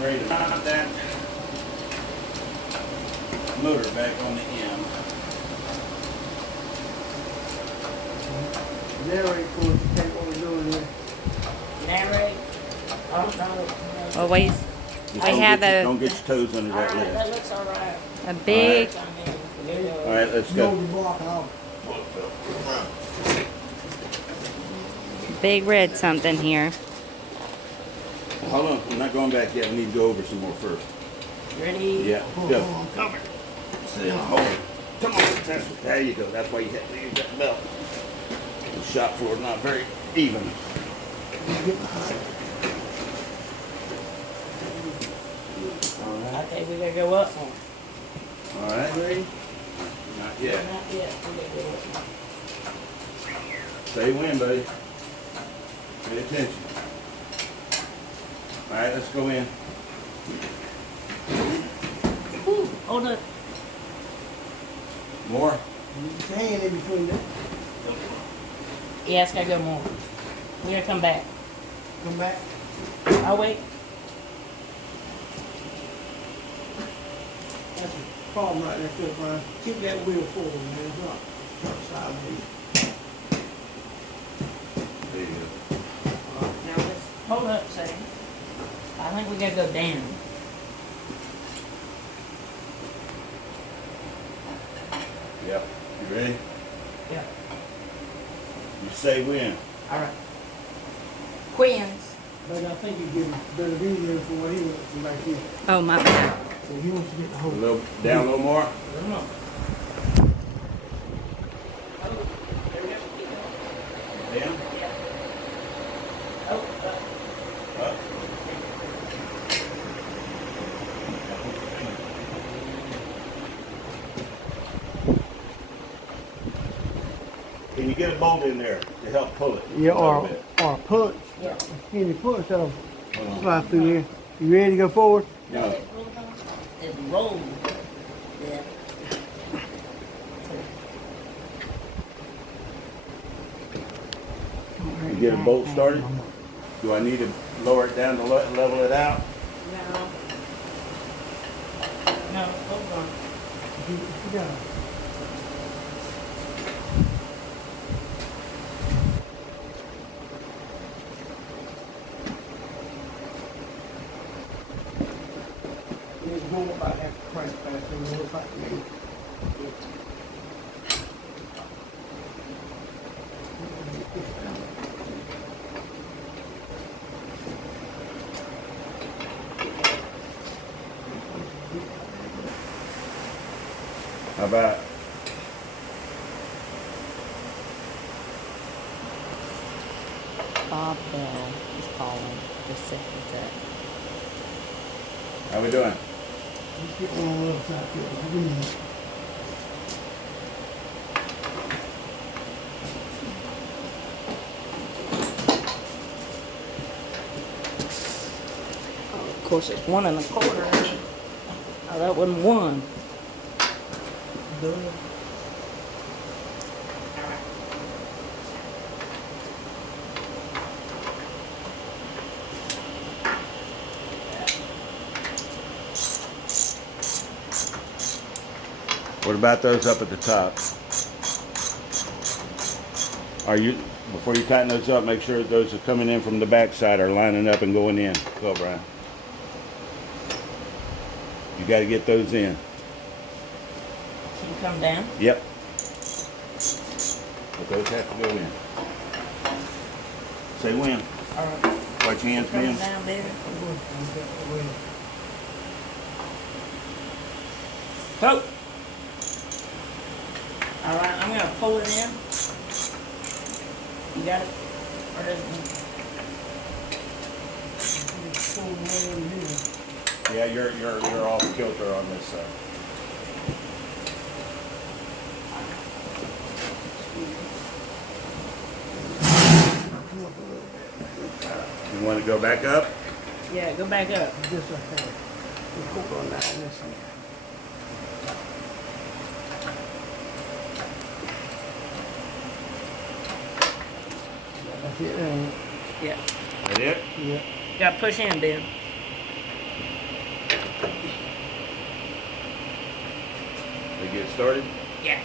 ready to mount that motor back on the M. Narrate for us to take what we're doing here. Narrate. Oh, no. Well, we have Don't get your toes under All that right, lid. that looks all right. a big, All right, let's Load go. the block out. big red something here. Hold on, I'm not going back yet. We need to go over some more first. Ready? Yeah, Hold go. on. Over. Sit down, hold it. Come on. There you go. That's why you have to use that belt. The shop floor is not very even. Get behind. All I right. think we gotta go up more. All right. Ready? Not yet. Not yet. We gotta go up more. Stay when, buddy. Pay attention. All right, let's go in. Whew, hold up. More. Put your hand in between them. Yeah, it's gotta go more. We gotta come back. Come back. I'll wait. That's a problem right there, Phil Brian. Keep that wheel forward, man. It's not sideways. There you go. Now let's hold up a second. I think we gotta go down. Yep. You ready? Yeah. You say when. All right. Queens. But I think you give him better video for what he wants to back here. Oh, my bad. So he wants to get the A whole. little down a little more. Come on. Down. Oh, Up. Can you get a bolt in there to help pull it? Yeah, a little or bit? a punch. yeah. A skinny punch that'll Hold on. slide through there. You ready to go forward? No. It rolled. Yeah. You get a bolt started? Do I need to lower it down to level it out? No. No, hold on. You got it. It's going about half the price back and it looks like me. How about? Bob Bell is calling. Just sit with it. How we doing? Let's get one on the other side here. Give me that. Of course, it's 1.25. Oh, that wasn't one. Done. What about those up at the top? Are you, before you tighten those up, make sure those are coming in from the back side are lining up and going in. Go, Brian. You got to get those in. Can you come down? Yep. But those have to go in. Say when. All right. Watch your hands, Coming man. down, baby. Go. All right, I'm gonna pull it in. You got it? Or does it? Yeah, you're off kilter on this side. You want to go back up? Yeah, go back up. Just like that. Just hold on now on this one. That's it, ain't it? Yeah. That it? Yeah. You gotta push in, Ben. We get started? Yeah.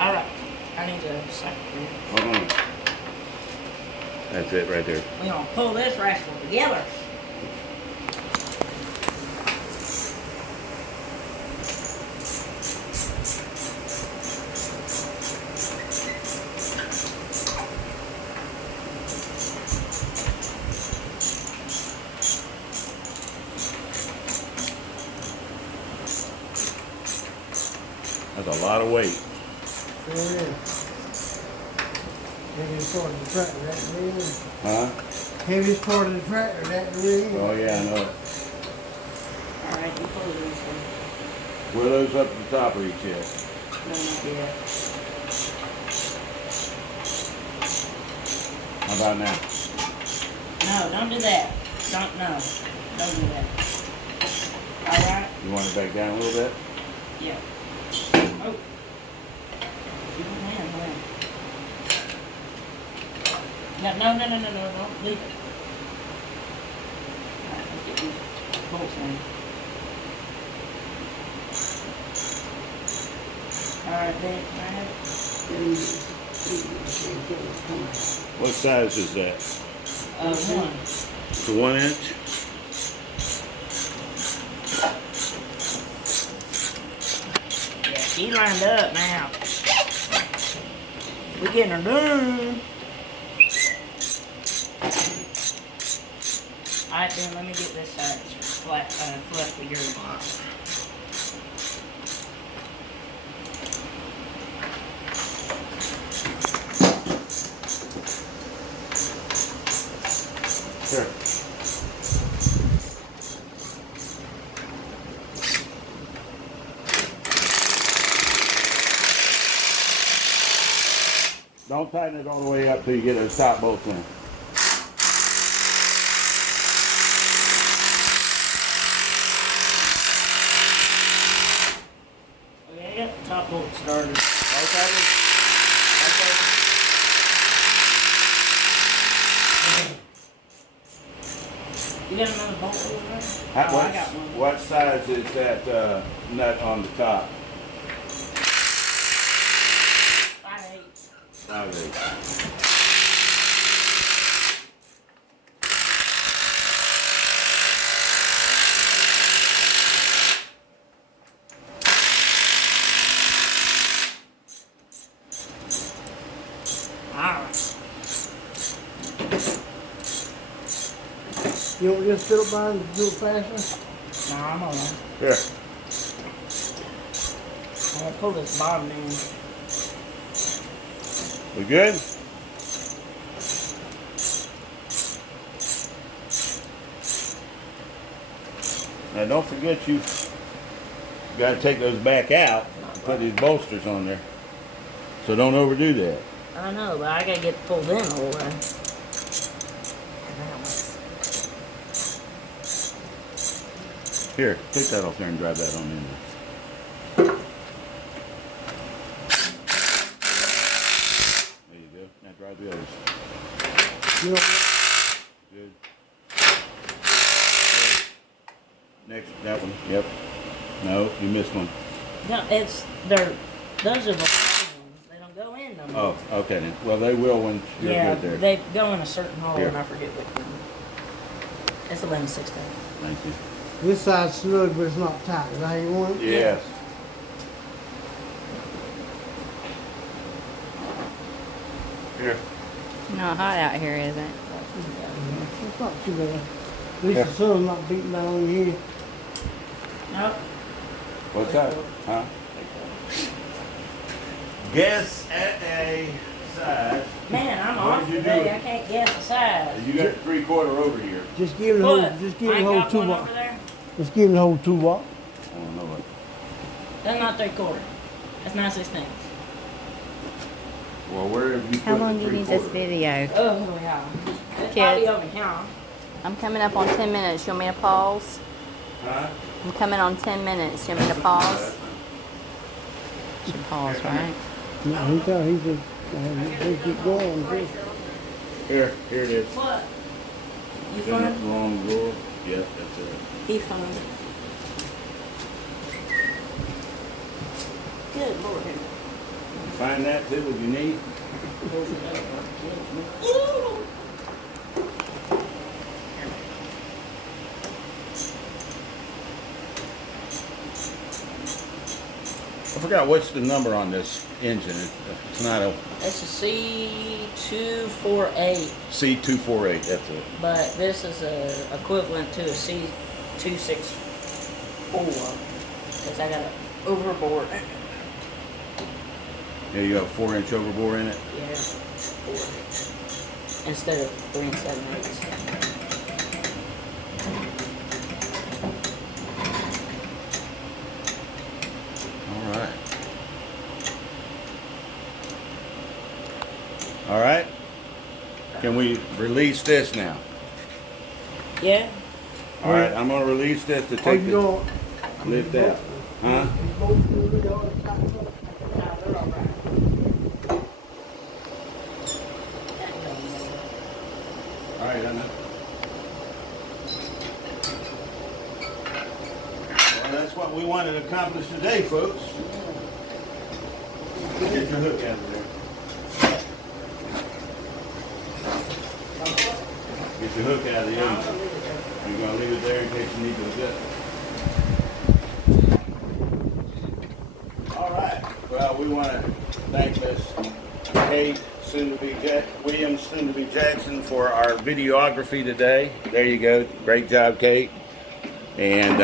Alright. I need to cycle. Hold on. That's it right there. We're gonna pull this rascal together. That's a lot of weight. There it is. Heaviest part of the tractor, that the rig. Huh? Heaviest part of the tractor, that the rig. Oh yeah, I know it. Alright, you pull these one. Were those up to the top of each head? No, not yet. How about now? No, don't do that. No. Don't do that. Alright? You want it back down a little bit? Yeah. Oh. When? No, don't leave it. Alright, let's get these bolts in. Alright, then, What size is that? one. It's a 1 inch? Yeah, she lined up now. We getting her done. Alright then, let me get this side flush with yours. Sure. Don't tighten it all the way up till you get those top bolts in. Okay, I got the top bolt started. Both of them? You got another bolt over there? How, I got one. what size is that nut on the top? 5/8. 5/8. Alright. You want this fill bind to do it faster? Nah, I'm alright. Here. I'm gonna pull this bottom in. We good? Now don't forget you got to take those back out and put these bolsters on there. So don't overdo that. I know, but I gotta get pulled in all the way. Here, take that off there and drive that on in there. There you go. Now drive the others. You know, Good. Next, that one. Yep. No, you missed one. No, those are the long ones. They don't go in no more. Oh, okay then. Well, they will when you're yeah, good there. they go in a certain hole, Here. and I forget which one. It's 11/16. Thank you. this side's snug, but it's not tight. Is that how you want it? Yes. Here. Not hot out here, is it? It's not too bad. At least Yeah. the sun's not beating down on you. Nope. What's that? Huh? Guess at a size. Man, I'm What off did you today. do? I can't guess the size. You got 3/4 over here. Just give him the whole, What? just give I him the ain't whole got one toolbox. over there. Just give him the whole toolbox. I don't know what. That's not 3/4. That's 9/16. Well, where have you How put long the do you need this 3/4? video? Oh, yeah. It's Kids. probably over here. I'm coming up on 10 minutes. You want me to pause? Huh? I'm coming on 10 minutes. You want me to pause? Should pause, right? No, he said, they keep going. Just, Here it is. What? You In that fun? wrong drawer. Yep, that's it. He fun. find that too if you need. Those are the other ones, kids. Ooh. I forgot what's the number on this engine. It's not a It's a C248, C248. That's it. but this is equivalent to a C264 because I got an overboard. Yeah, you got a 4-inch overbore in it. Yeah, 4 instead of 3 7/8. All right. All right. Can we release this now? Yeah. All right. I'm gonna release this to Are take you the going? lift out. Huh? All right, Anna. Well, that's what we wanted to accomplish today, folks. Get your hook out of there. Get your hook out of the engine. You're gonna leave it there in case you need to adjust it. All right. Well, we want to thank Miss Kate, Williams, soon to be Jackson, for our videography today. There you go. Great job, Kate. And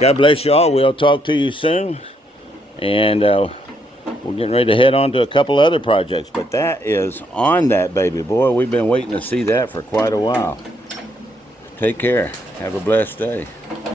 God bless you all. We'll talk to you soon. And we're getting ready to head on to a couple other projects. But that is on that baby boy. We've been waiting to see that for quite a while. Take care. Have a blessed day.